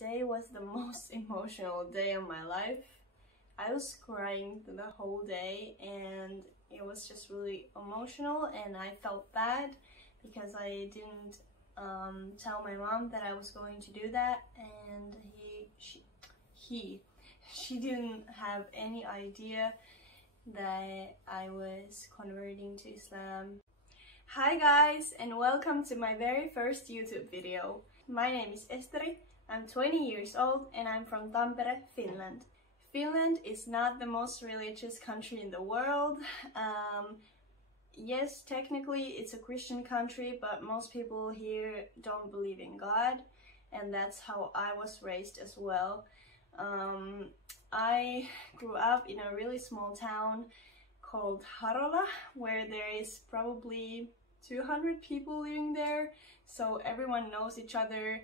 today was the most emotional day of my life. I was crying the whole day and it was just really emotional, and I felt bad because I didn't tell my mom that I was going to do that, and she didn't have any idea that I was converting to Islam. Hi guys, and welcome to my very first YouTube video. My name is Esteri, I'm 20 years old and I'm from Tampere, Finland. Finland is not the most religious country in the world. Yes, technically it's a Christian country, but most people here don't believe in God, and that's how I was raised as well. I grew up in a really small town called Harola, where there is probably 200 people living there, so everyone knows each other,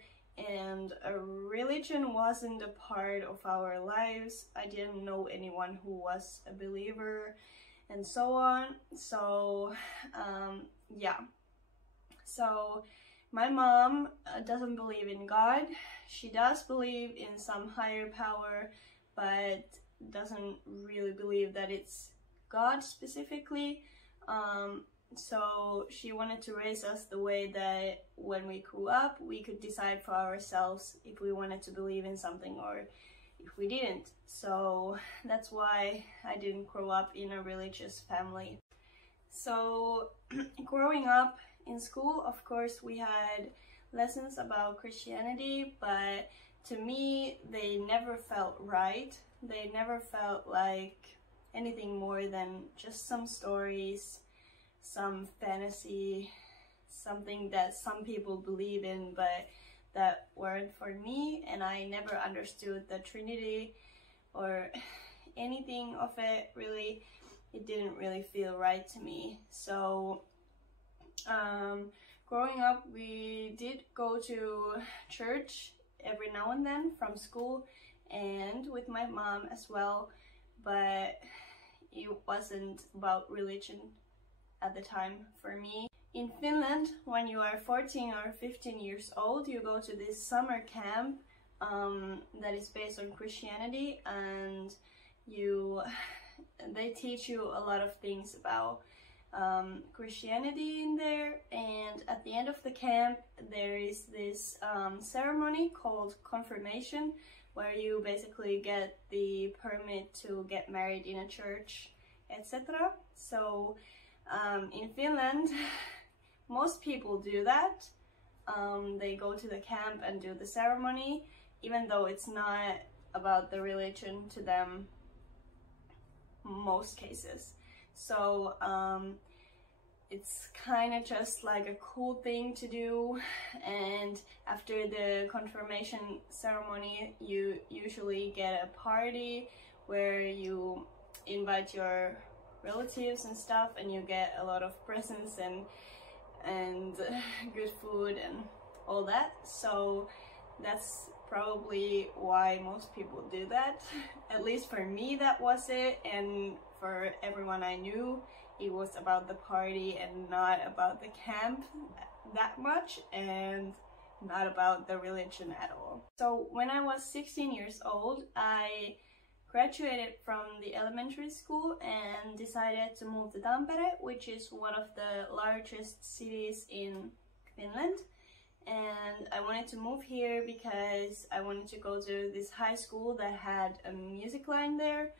and a religion wasn't a part of our lives. I didn't know anyone who was a believer and so on. So yeah, so my mom doesn't believe in God. She does believe in some higher power, but doesn't really believe that it's God specifically. So she wanted to raise us the way that when we grew up, we could decide for ourselves if we wanted to believe in something or if we didn't. So that's why I didn't grow up in a religious family. So growing up in school, of course, we had lessons about Christianity, but to me, they never felt right. They never felt like anything more than just some stories, some fantasy, something that some people believe in, but that weren't for me, and I never understood the Trinity or anything of it, really. It didn't really feel right to me. So growing up, we did go to church every now and then from school and with my mom as well, but it wasn't about religion at the time for me. In Finland, when you are 14 or 15 years old, you go to this summer camp that is based on Christianity, and they teach you a lot of things about Christianity in there. And at the end of the camp, there is this ceremony called confirmation, where you basically get the permit to get married in a church, etc. So in Finland, most people do that. They go to the camp and do the ceremony, even though it's not about the religion to them, most cases. So it's kind of just like a cool thing to do, and after the confirmation ceremony, you usually get a party where you invite your relatives and stuff, and you get a lot of presents and good food and all that. So that's probably why most people do that. At least for me, that was it, and for everyone I knew, it was about the party and not about the camp that much, and not about the religion at all. So when I was 16 years old, I graduated from the elementary school and decided to move to Tampere, which is one of the largest cities in Finland. And I wanted to move here because I wanted to go to this high school that had a music line there,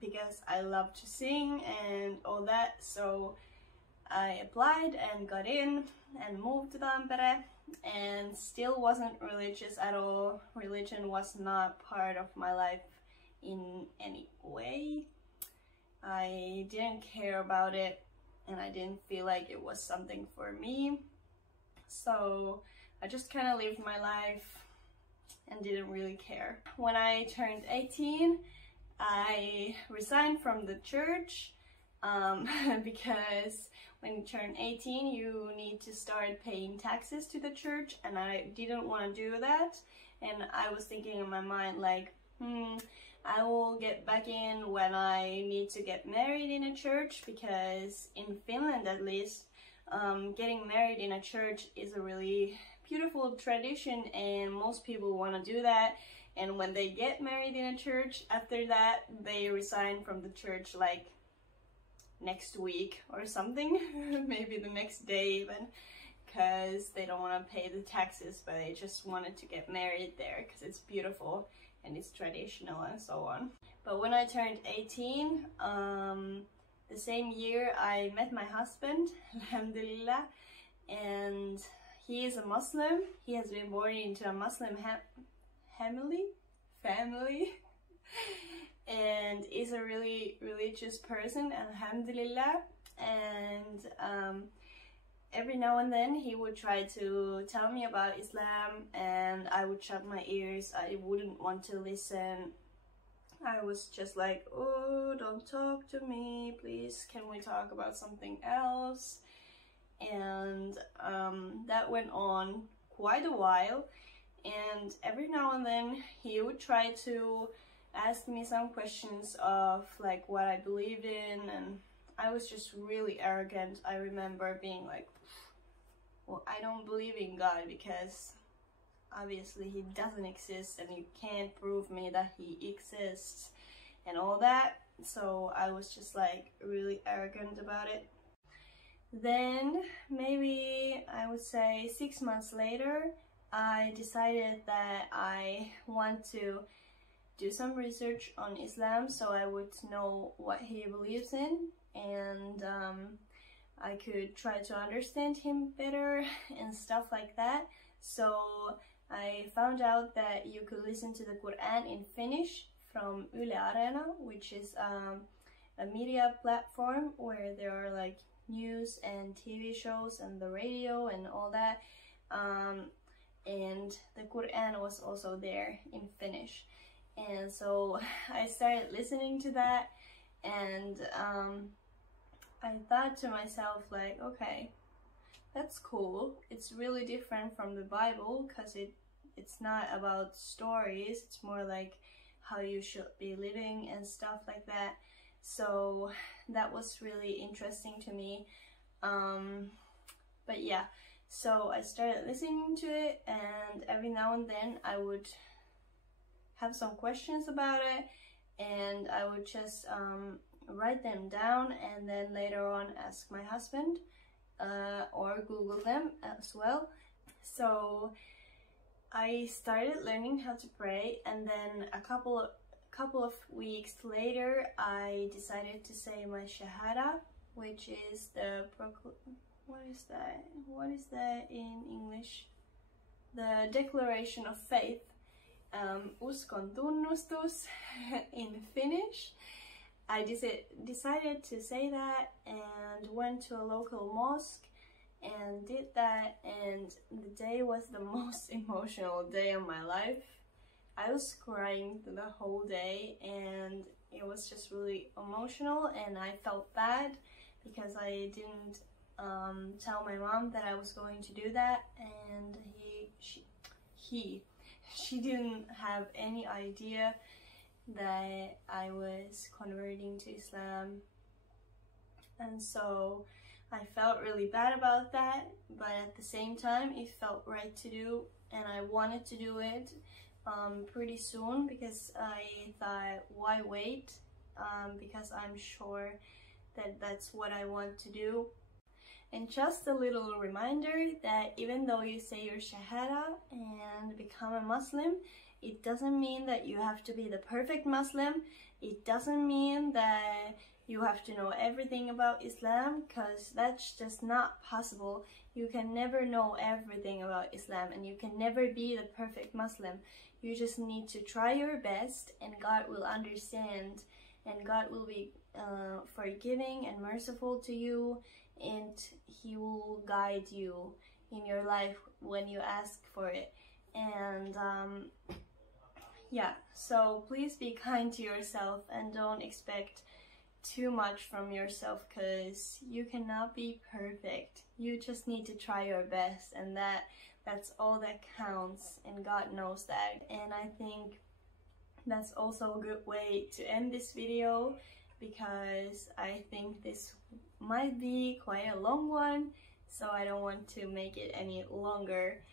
because I love to sing and all that. So I applied and got in and moved to Tampere, and still wasn't religious at all. Religion was not part of my life in any way. I didn't care about it, and I didn't feel like it was something for me. So I just kind of lived my life and didn't really care. When I turned 18, I resigned from the church because when you turn 18, you need to start paying taxes to the church, and I didn't want to do that. And I was thinking in my mind like, I will get back in when I need to get married in a church, because in Finland at least, getting married in a church is a really beautiful tradition, and most people want to do that. And when they get married in a church, after that they resign from the church like next week or something, maybe the next day even, because they don't want to pay the taxes, but they just wanted to get married there because it's beautiful and it's traditional and so on. But when I turned 18, the same year I met my husband, alhamdulillah, and he is a Muslim. He has been born into a Muslim family and is a really religious person, alhamdulillah. And every now and then he would try to tell me about Islam, and I would shut my ears. I wouldn't want to listen. I was just like, oh, don't talk to me, please, can we talk about something else? And that went on quite a while, and every now and then he would try to ask me some questions of like what I believed in, and I was just really arrogant. I remember being like, well, I don't believe in God because obviously he doesn't exist and you can't prove me that he exists and all that. So I was just like really arrogant about it. Then maybe I would say 6 months later, I decided that I want to do some research on Islam so I would know what he believes in, and I could try to understand him better and stuff like that. So I found out that you could listen to the Qur'an in Finnish from Yle Arena, which is a media platform where there are like news and TV shows and the radio and all that. And the Qur'an was also there in Finnish. And so I started listening to that, and I thought to myself like, okay, that's cool. It's really different from the Bible because it's not about stories, it's more like how you should be living and stuff like that. So that was really interesting to me. But yeah, so I started listening to it, and every now and then I would have some questions about it, and I would just write them down and then later on ask my husband or Google them as well. So I started learning how to pray, and then a couple of weeks later I decided to say my shahada, which is the what is that in English? The declaration of faith. Uskon tunnustus in Finnish. I decided to say that and went to a local mosque and did that, and the day was the most emotional day of my life. I was crying the whole day, and it was just really emotional, and I felt bad because I didn't tell my mom that I was going to do that, and she didn't have any idea that I was converting to Islam. And so I felt really bad about that, but at the same time it felt right to do, and I wanted to do it pretty soon because I thought, why wait? Because I'm sure that that's what I want to do. And just a little reminder that even though you say your shahada and become a Muslim, it doesn't mean that you have to be the perfect Muslim. It doesn't mean that you have to know everything about Islam, because that's just not possible. You can never know everything about Islam, and you can never be the perfect Muslim. You just need to try your best, and God will understand, and God will be forgiving and merciful to you, and He will guide you in your life when you ask for it. And yeah, so please be kind to yourself and don't expect too much from yourself, because you cannot be perfect. You just need to try your best, and that's all that counts, and God knows that. And I think that's also a good way to end this video, because I think this might be quite a long one, so I don't want to make it any longer.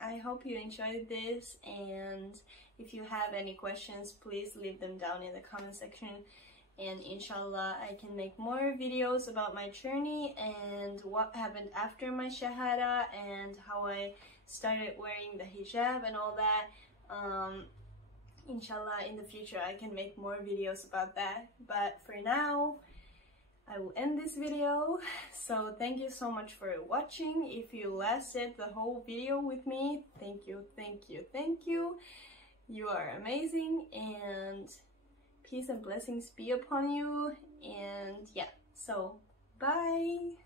I hope you enjoyed this, and if you have any questions, please leave them down in the comment section, and inshallah I can make more videos about my journey and what happened after my shahada and how I started wearing the hijab and all that. Inshallah in the future I can make more videos about that, but for now I will end this video. So thank you so much for watching. If you lasted the whole video with me, thank you, thank you, thank you. You are amazing, and peace and blessings be upon you. And yeah, so bye.